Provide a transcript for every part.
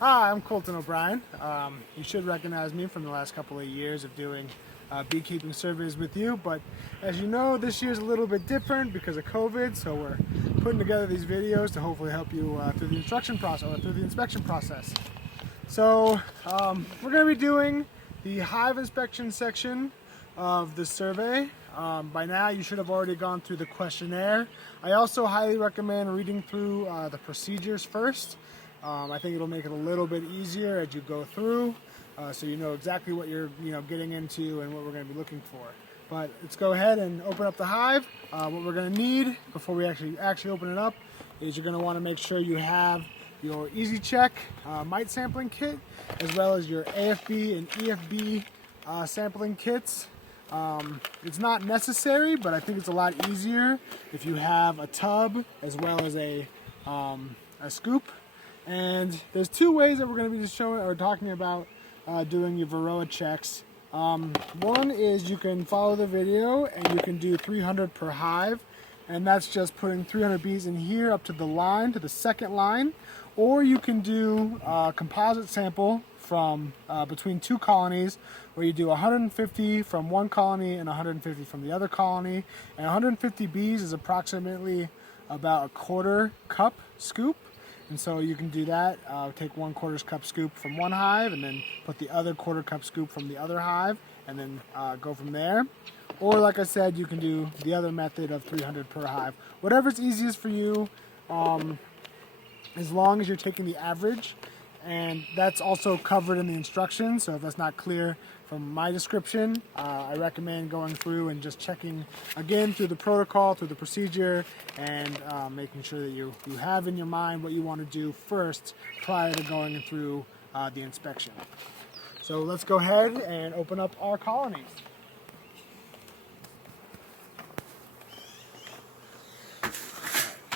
Hi, I'm Colton O'Brien. You should recognize me from the last couple of years of doing beekeeping surveys with you, but as you know, this year's a little bit different because of COVID, so we're putting together these videos to hopefully help you through the instruction process or through the inspection process. So we're going to be doing the hive inspection section of the survey. By now you should have already gone through the questionnaire. I also highly recommend reading through the procedures first. I think it'll make it a little bit easier as you go through, so you know exactly what you're getting into and what we're going to be looking for. But let's go ahead and open up the hive. What we're going to need before we actually open it up is you're going to want to make sure you have your Easy Check mite sampling kit, as well as your AFB and EFB sampling kits. It's not necessary, but I think it's a lot easier if you have a tub as well as a scoop. And there's two ways that we're going to be showing or talking about doing your Varroa checks. One is you can follow the video and you can do 300 per hive, and that's just putting 300 bees in here up to the line, to the second line. Or you can do a composite sample from between two colonies, where you do 150 from one colony and 150 from the other colony. And 150 bees is approximately about a quarter cup scoop. And so you can do that, take 1/4 cup scoop from one hive and then put the other 1/4 cup scoop from the other hive and then go from there. Or like I said, you can do the other method of 300 per hive. Whatever's easiest for you, as long as you're taking the average. And that's also covered in the instructions, so if that's not clear from my description, I recommend going through and just checking again through the protocol, through the procedure, and making sure that you have in your mind what you want to do first prior to going through the inspection. So let's go ahead and open up our colonies.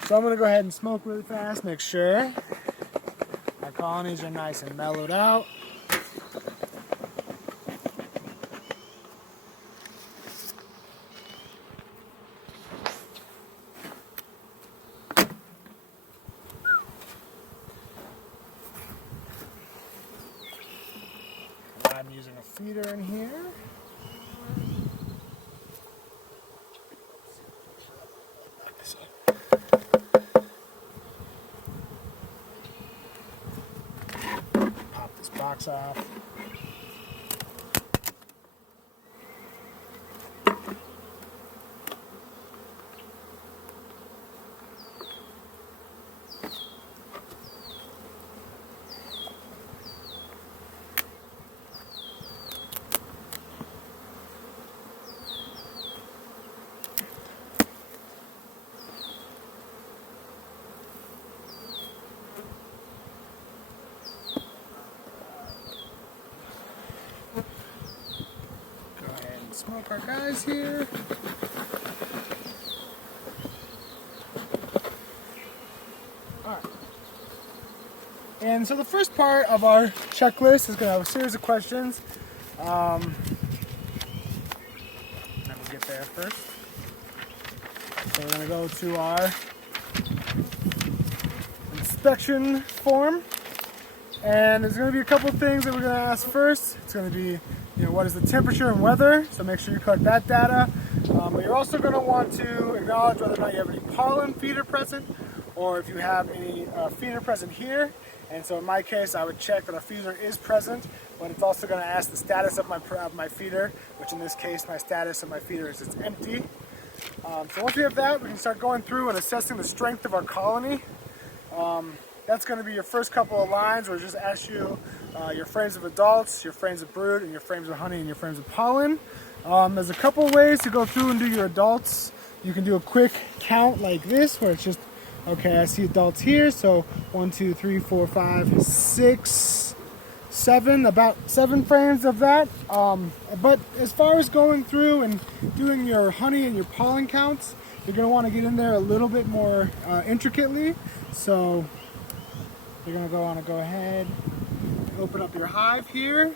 So I'm going to go ahead and smoke really fast, make sure our colonies are nice and mellowed out. I'm using a feeder in here. Pop this box off. Smoke our guys here. Alright. And so the first part of our checklist is going to have a series of questions. Let me get there first. So we're going to go to our inspection form. And there's going to be a couple of things that we're going to ask first. It's going to be, what is the temperature and weather? So make sure you collect that data. But you're also going to want to acknowledge whether or not you have any pollen feeder present, or if you have any feeder present here. And so in my case, I would check that a feeder is present, but it's also going to ask the status of my feeder, which in this case, my status of my feeder is it's empty. So once we have that, we can start going through and assessing the strength of our colony. That's going to be your first couple of lines where it just asks you your frames of adults, your frames of brood, and your frames of honey, and your frames of pollen. There's a couple ways to go through and do your adults. You can do a quick count like this, where it's just, okay, I see adults here, so 1, 2, 3, 4, 5, 6, 7, about 7 frames of that. But as far as going through and doing your honey and your pollen counts, you're going to want to get in there a little bit more intricately. So you're going to want to go ahead and open up your hive here.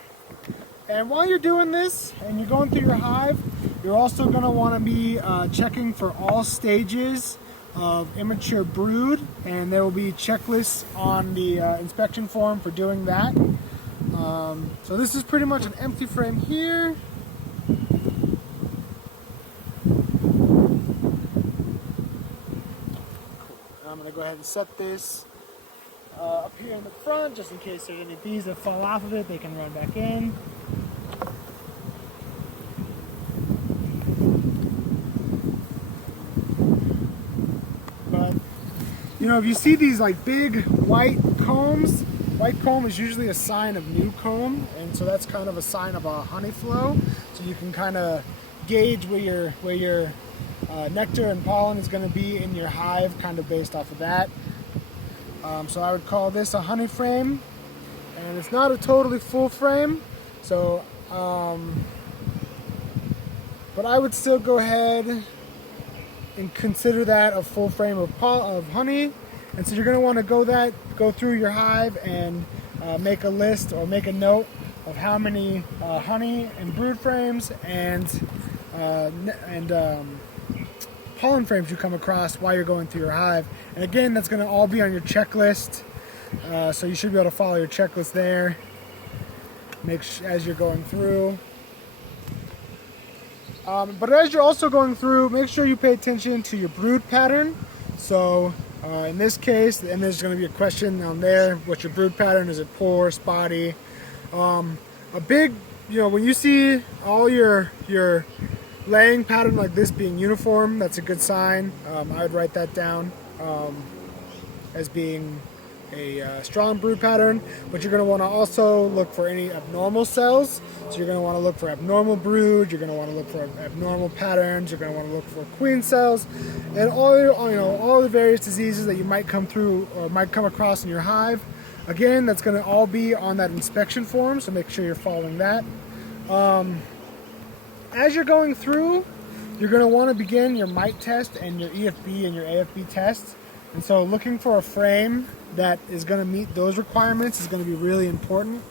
And while you're doing this and you're going through your hive, you're also going to want to be checking for all stages of immature brood, and there will be checklists on the inspection form for doing that. So this is pretty much an empty frame here. I'm going to go ahead and set this up here in the front, just in case there's any bees that fall off of it, they can run back in. But, you know, if you see these like big white combs, white comb is usually a sign of new comb, and so that's kind of a sign of a honey flow. So you can kind of gauge where your nectar and pollen is going to be in your hive, kind of based off of that. So I would call this a honey frame, and it's not a totally full frame. So, but I would still go ahead and consider that a full frame of honey. And so you're going to want to go through your hive and make a list or make a note of how many honey and brood frames and pollen frames you come across while you're going through your hive. And again, that's going to all be on your checklist. So you should be able to follow your checklist there. As you're going through. But as you're also going through, make sure you pay attention to your brood pattern. So in this case, and there's going to be a question on there, what's your brood pattern? Is it poor, spotty? A big, you know, when you see all your laying pattern like this being uniform, that's a good sign. I would write that down as being a strong brood pattern, but you're going to want to also look for any abnormal cells. So you're going to want to look for abnormal brood, you're going to want to look for abnormal patterns, you're going to want to look for queen cells, and all the various diseases that you might come through or might come across in your hive. Again, that's going to all be on that inspection form, so make sure you're following that. As you're going through, you're going to want to begin your mite test and your EFB and your AFB test. And so looking for a frame that is going to meet those requirements is going to be really important.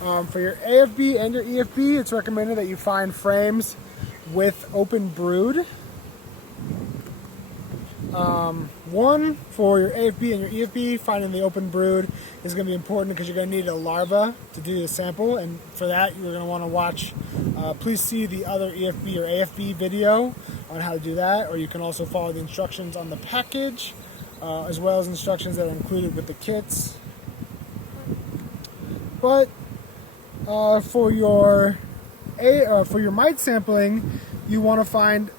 For your AFB and your EFB, it's recommended that you find frames with open brood. One, for your AFB and your EFB, finding the open brood is going to be important because you're going to need a larva to do the sample, and for that you're going to want to watch, please see the other EFB or AFB video on how to do that, or you can also follow the instructions on the package, as well as instructions that are included with the kits. But for your mite sampling, you want to find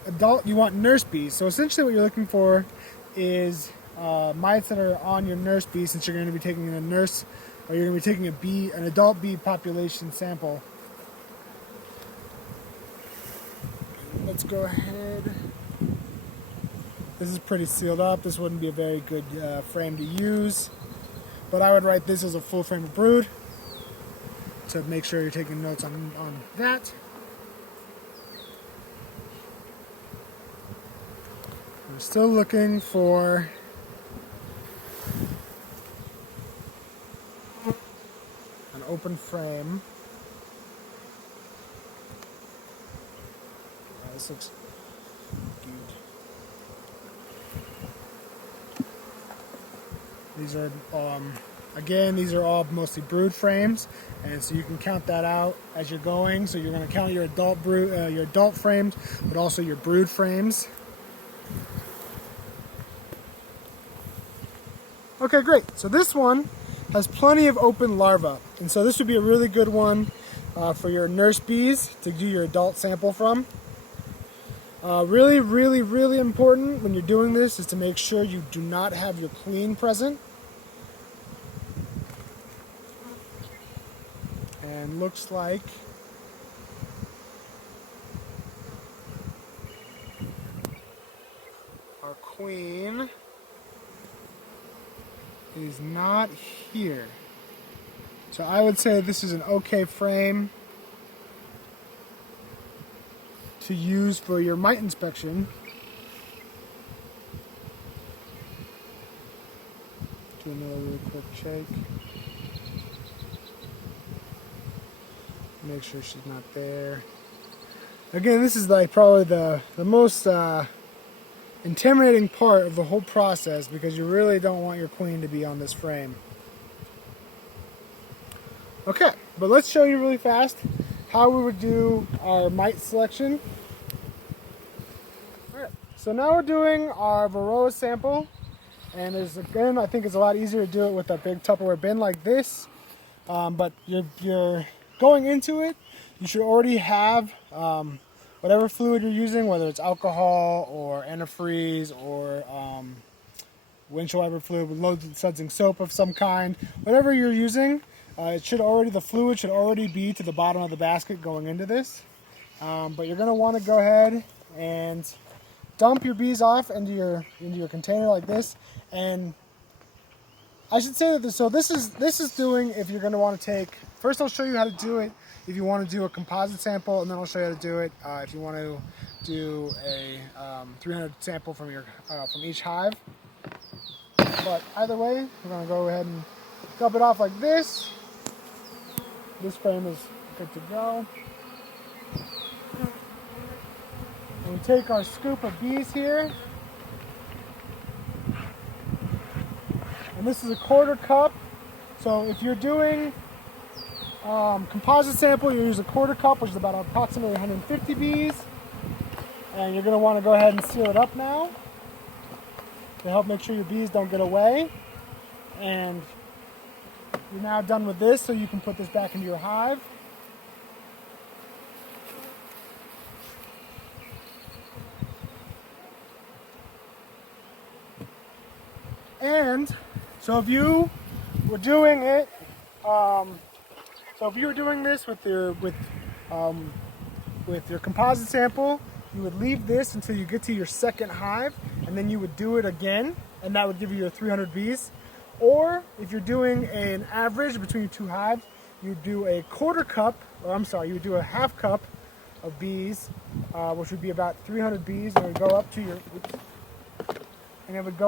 you want nurse bees. So essentially what you're looking for is mites that are on your nurse bee, since you're going to be taking you're going to be taking an adult bee population sample. Let's go ahead. This is pretty sealed up. This wouldn't be a very good frame to use, but I would write this as a full frame of brood. So make sure you're taking notes on that. I'm still looking for an open frame. This looks good. These are again, these are all mostly brood frames, and so you can count that out as you're going. So you're going to count your adult frames, but also your brood frames. Okay, great. So this one has plenty of open larvae, and so this would be a really good one for your nurse bees to do your adult sample from. Really, really, really important when you're doing this is to make sure you do not have your queen present. And looks like our queen is not here. So I would say this is an okay frame to use for your mite inspection. Do another really quick shake. Make sure she's not there. Again, this is like probably the most intimidating part of the whole process because you really don't want your queen to be on this frame. Okay, but let's show you really fast how we would do our mite selection. All right, so now we're doing our Varroa sample, and again, I think it's a lot easier to do it with a big Tupperware bin like this, but you're going into it, you should already have whatever fluid you're using, whether it's alcohol or antifreeze or windshield wiper fluid with low sudsing soap of some kind, whatever you're using, the fluid should already be to the bottom of the basket going into this. But you're going to want to go ahead and dump your bees off into your container like this. And I should say that this is doing if you're going to want to take. First, I'll show you how to do it if you want to do a composite sample, and then I'll show you how to do it if you want to do a 300 sample from each hive. But either way, we're going to go ahead and dump it off like this. This frame is good to go. And we take our scoop of bees here. And this is a 1/4 cup. So if you're doing composite sample, you use a 1/4 cup, which is about approximately 150 bees. And you're going to want to go ahead and seal it up now to help make sure your bees don't get away. And you're now done with this, so you can put this back into your hive. And so if you were doing it, this with your composite sample, you would leave this until you get to your second hive, and then you would do it again, and that would give you your 300 bees. Or if you're doing an average between your two hives, you would do a 1/4 cup, you would do a 1/2 cup of bees, which would be about 300 bees, and it would go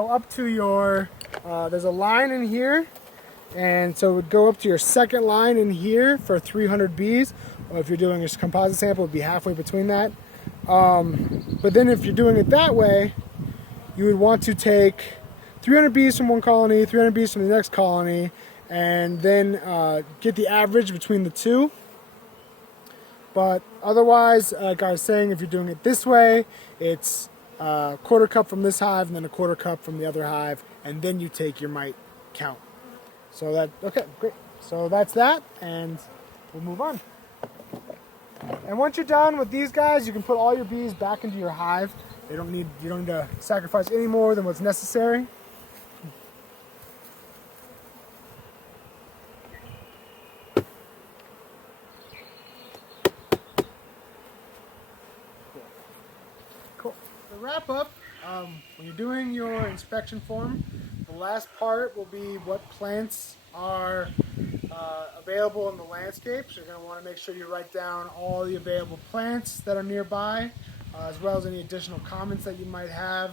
up to your, there's a line in here, and so it would go up to your second line in here for 300 bees. Or if you're doing a composite sample, it would be halfway between that. But then if you're doing it that way, you would want to take 300 bees from one colony, 300 bees from the next colony, and then get the average between the two. But otherwise, like I was saying, if you're doing it this way, it's a 1/4 cup from this hive and then a 1/4 cup from the other hive, and then you take your mite count. So okay, great. So that's that, and we'll move on. And once you're done with these guys, you can put all your bees back into your hive. You don't need to sacrifice any more than what's necessary. Cool. To wrap up, when you're doing your inspection form, the last part will be what plants are available in the landscape. So you're going to want to make sure you write down all the available plants that are nearby, as well as any additional comments that you might have.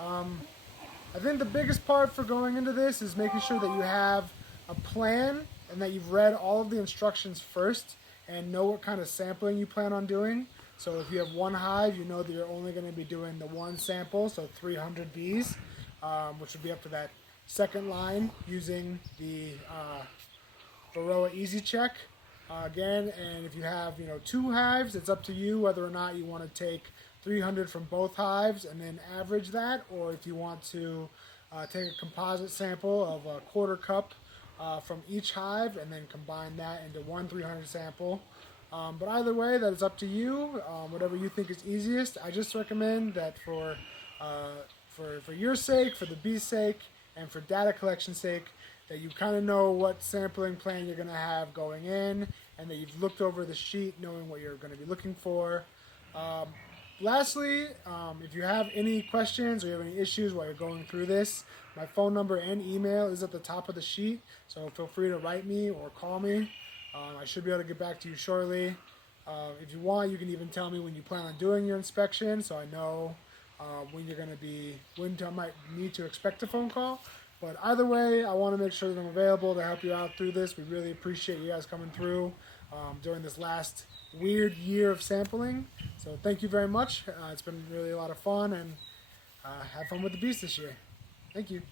I think the biggest part for going into this is making sure that you have a plan and that you've read all of the instructions first and know what kind of sampling you plan on doing. So if you have one hive, you know that you're only going to be doing the one sample, so 300 bees, which would be up to that second line using the Varroa Easy Check again. And if you have two hives, it's up to you whether or not you want to take 300 from both hives and then average that, or if you want to take a composite sample of a 1/4 cup from each hive and then combine that into one 300 sample. But either way, that is up to you. Whatever you think is easiest. I just recommend that for your sake, for the bee's sake, and for data collection sake, that you kind of know what sampling plan you're going to have going in, and that you've looked over the sheet knowing what you're going to be looking for. Lastly, if you have any questions or you have any issues while you're going through this, my phone number and email is at the top of the sheet, so feel free to write me or call me. I should be able to get back to you shortly. If you want, you can even tell me when you plan on doing your inspection, so I know when I might need to expect a phone call. But either way, I want to make sure that I'm available to help you out through this. We really appreciate you guys coming through during this last weird year of sampling. So thank you very much. It's been really a lot of fun, and have fun with the bees this year. Thank you.